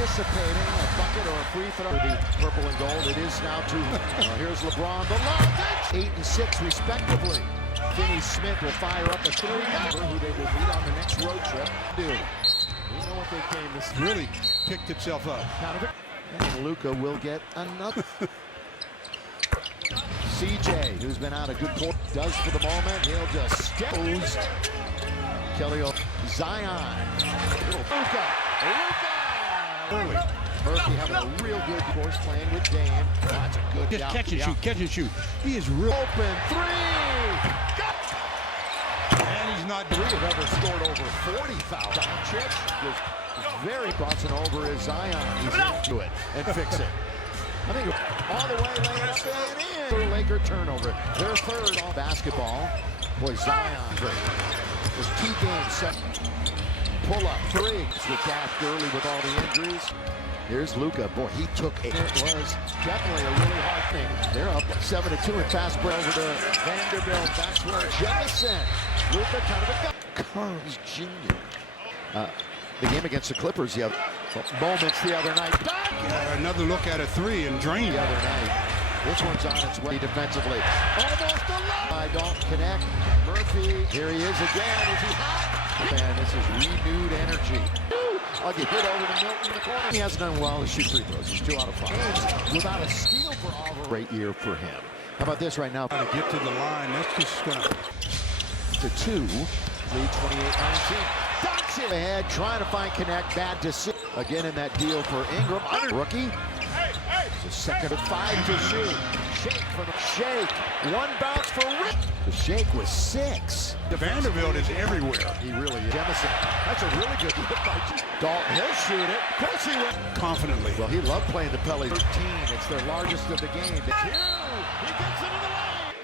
anticipating a bucket or a free throw. The purple and gold, it is now 2. Here's LeBron, the lob, 8 and 6 respectively. Finney Smith will fire up a 3. Who they will meet on the next road trip. We know what they came this. Really picked itself up. And Luka will get another. CJ, who's been out a good point, does for the moment. He'll just step. Kelly Zion. Little Luka. Early. Murphy having a real good course playing with Dame. That's a good Just catch and shoot, catch and shoot. He is real open 3. And he's not 3 have ever scored over 40 fouls. Doncic was very crossing over as Zion. He's into it and fix it. I think all the way laying up and in. Laker turnover. Their 3rd on basketball. Boy, Zion. There's 2 games set. Pull up 3. With Dash early with all the injuries. Here's Luka. Boy, he took it. It was definitely a really hard thing. They're up 7-2 and fast break over to Vanderbilt. That's where Jefferson. Luka kind of a gun. Carnes Jr. The game against the Clippers, you have moments the other night. Another look at a 3 and drain the other night. This one's on its way defensively. Almost a line. I don't connect. Murphy, here he is again. Is he hot? Man, this is renewed energy. I'll get hit over to Milton in the corner. He hasn't done well to shoot free throws. He's 2 out of 5. Without a steal for Oliver. Great year for him. How about this right now? To get to the line, that's just going to 2. Lead 28-19. Doncic ahead, trying to find connect. Bad decision. Again in that deal for Ingram. Rookie. It's a second of 5 to shoot. Shake for the shake. 1 bounce for Rick. The shake was 6. The Vanderbilt is everywhere. He really is. Jefferson. That's a really good look by Dalton. He'll shoot it. Of course he will. Confidently. Well, he loved playing the Pelicans. 13. It's their largest of the game. 2. He gets into the lane.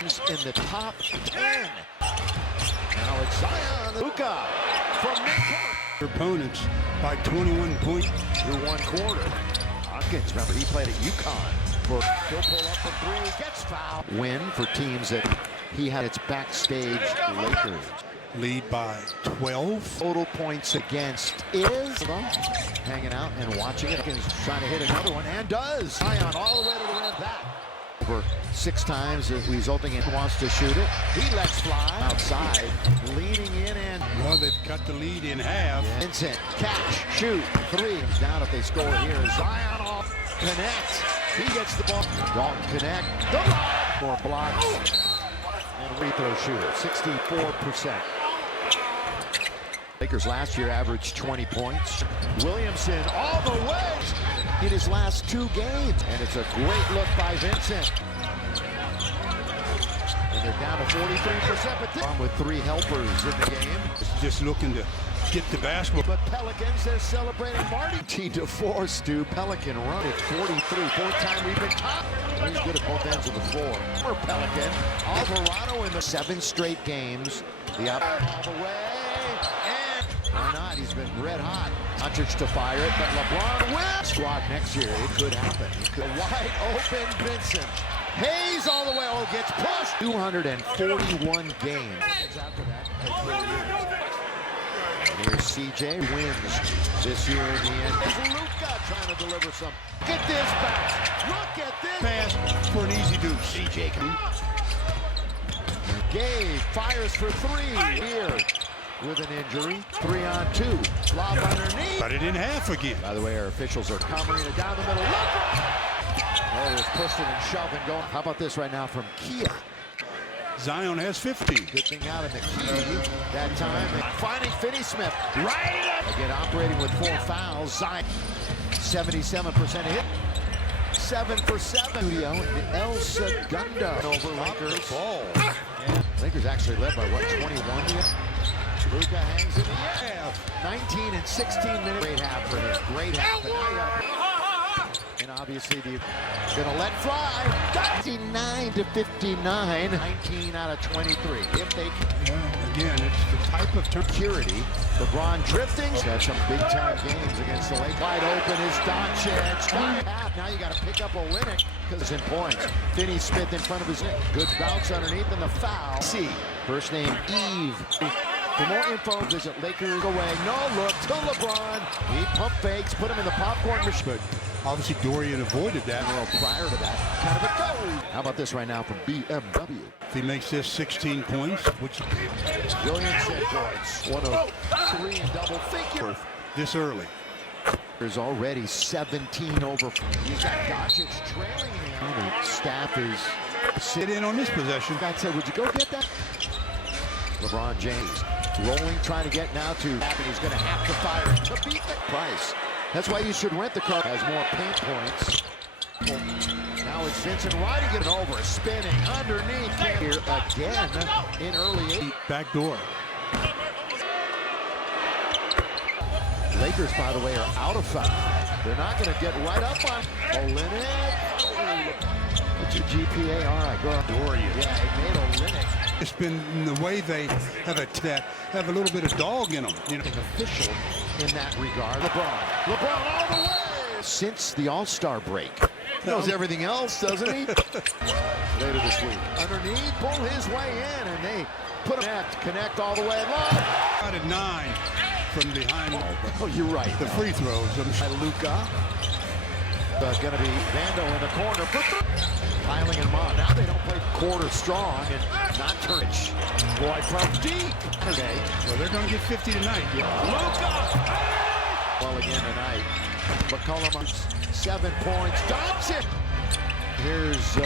He's in the top 10. Now it's Zion. Luka from midcourt. Opponents by 21 points through 1 quarter. Hopkins, remember, he played at UConn. He'll pull up for 3, gets fouled. Win for teams that he had its backstage Lakers. Lead by 12. Total points against is hanging out and watching it. Hopkins trying to hit another one and does. Zion all the way to the rim. That over 6 times, resulting in wants to shoot it. He lets fly outside, leaning in and well, they've cut the lead in half. Vincent, catch, shoot, 3. He's down if they score here. Zion off, connects. He gets the ball. Dalton connect. The block. More blocks. And free throw shooter, 64%. Lakers last year averaged 20 points. Williamson all the way in his last 2 games. And it's a great look by Vincent. And they're down to 43%, but with 3 helpers in the game. Just looking to get the basketball. But Pelicans, they're celebrating Marty. T4, Stu. Pelican run at 43. 4th time we've been top. He's good at both ends of the floor. For Pelican, Alvarado in the 7 straight games. The up all the way. And why not? He's been red hot. Doncic to fire it, but LeBron will. Squad next year, it could happen. Wide open Vincent. Hayes all the way. Oh, gets pushed. 241 games. After that, here's CJ, wins this year in the end. Luka trying to deliver some. Get this back. Look at this. Pass for an easy deuce. CJ. Gabe fires for 3 here with an injury. 3 on 2. Lob underneath. Cut it in half again. By the way, our officials are covering it down the middle. Oh, there's pushing and shoving going. How about this right now from Kia? Zion has 50. Good thing out in the key that time. Finding Finney Smith. Right up. Again, operating with 4 fouls. Zion, 77% hit. 7 for 7. Studio, El Segundo. Over Lakers. Ball. And Lakers actually led by, what, 21 here? Luka hangs in the air. 19 and 16 minutes. Great half for him. Great half. And obviously, they're going to let fly. 59 to 59. 19 out of 23. If they can. Well, again, it's the type of security. LeBron drifting. He's had some big-time games against the Lakers. Wide open is Doncic. Now you got to pick up Olynyk because it's in points. Finney Smith in front of his net. Good bounce underneath and the foul. See, first name Eve. For more info, visit Lakers away. No look to LeBron. He pump fakes, put him in the popcorn machine. Obviously, Dorian avoided that. Prior to that, kind of a go. How about this right now from BMW? If he makes this 16 points, which Williamson points. 103 and double figure. this early. There's already 17 over. He's got Doncic trailing him. The staff is Sit in on this possession. God said, would you go get that? LeBron James rolling, trying to get now to happen. He's going to have to fire to beat the price. That's why you should rent the car. Has more paint points. Now it's Vincent riding it over, spinning underneath here again in early 8. Back door. Lakers, by the way, are out of foul. They're not going to get right up on Olynyk. What's your GPA? All right, go up. Dorian. Yeah, it made Olynyk. It's been the way they have a little bit of dog in them. You know, Official in that regard. LeBron all the way since the All-Star break. Knows everything else, doesn't he? Later this week. Underneath, pull his way in, and they put him connect all the way long. out at 9 from behind. Oh, you're right. The free throws. By Luka. Going to be Vando in the corner. Piling him on. Now they don't play quarter strong and not Turnage. Boy, from deep. Okay. So they're going to get 50 tonight. Luka! Well, again tonight. McCollum, 7 points. Doncic! Here's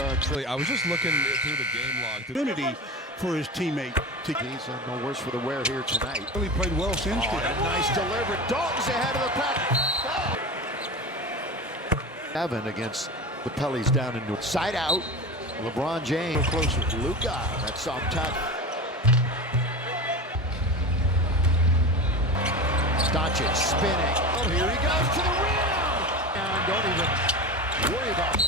I was just looking through the game log. Opportunity for his teammate. He's no worse for the wear here tonight. Really played well since Oh, then. a nice delivery. Dogs ahead of the pack. Oh. 7 against the Pellies down into side out. LeBron James closer to Luka. That's soft touch. Doncic spinning. Oh, here he goes to the rim. And don't even worry about it.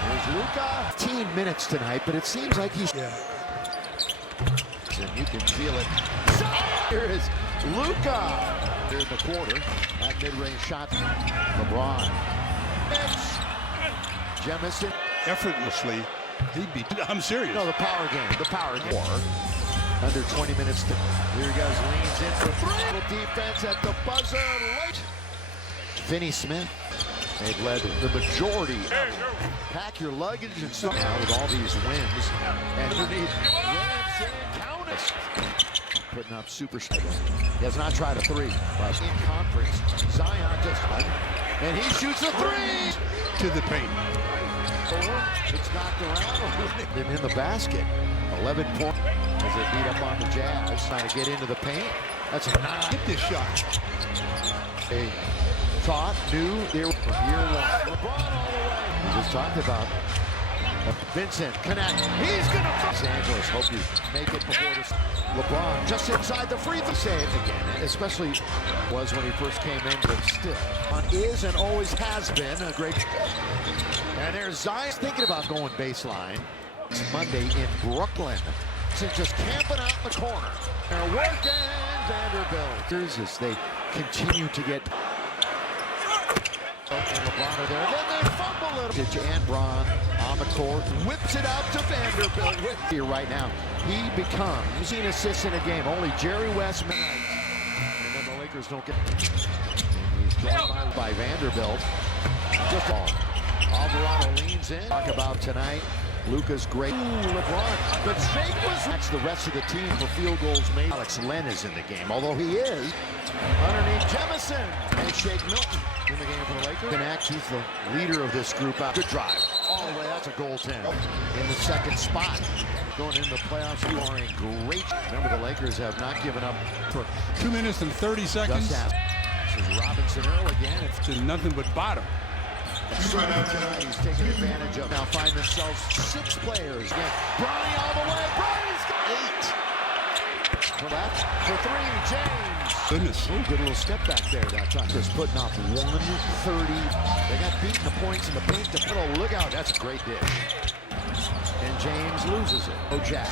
There's Luka. 15 minutes tonight, but it seems like he's... Yeah. And you can feel it. Here is Luka. Here in the quarter. That mid-range shot. LeBron. Jemison. Effortlessly, I'm serious. No, the power game. The power game. Under 20 minutes to. Here he goes. Leans in for 3. Little defense at the buzzer. Late. Finney Smith. They've led the majority. Pack your luggage and stuff. Now with all these wins. And underneath. Countess. Putting up super. He has not tried a 3. But in conference, Zion just. And he shoots a 3. To the paint. It's knocked around. Then in the basket. 11 points as they beat up on the Jazz. Trying to get into the paint. That's a 9. Get this shot. They thought, knew they were from year 1. LeBron all the way. We just talked about Vincent connect. He's going to. Los Angeles, hope you make it before this. LeBron just inside the free throw. Say it again, especially was when he first came in, but still. On is and always has been a great. And there's Zion thinking about going baseline. It's Monday in Brooklyn. Since just camping out in the corner. They're working Vanderbilt. As they continue to get. And LeBron are there. Then they fumble a little. And Bron on the court. Whips it out to Vanderbilt. Here right now. He becomes an assist in a game. Only Jerry West. And then the Lakers don't get. He's drawn by Vanderbilt. Just all. Alvarado leans in. Talk about tonight. Luka's great. LeBron. But Shake was. That's the rest of the team for field goals made. Alex Len is in the game, although he is underneath Jemison. And Shake Milton in the game for the Lakers. Connect. He's the leader of this group. Good drive. All the way. That's a goaltend. In the second spot. Going into the playoffs, you are in great. Remember, the Lakers have not given up For 2 minutes and 30 seconds. This is Robinson Earl again. It's To nothing but bottom. He's taking advantage of. Now find themselves 6 players. Again, Bronny all the way. Bronny's got 8. For that, for 3, James. Goodness. Ooh, good little step back there that time. Just putting off 130. They got beaten the points in the paint to put a look out. That's a great dish. And James loses it. Oh, Jack.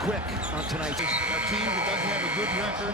Quick on tonight's. A team that doesn't have a good record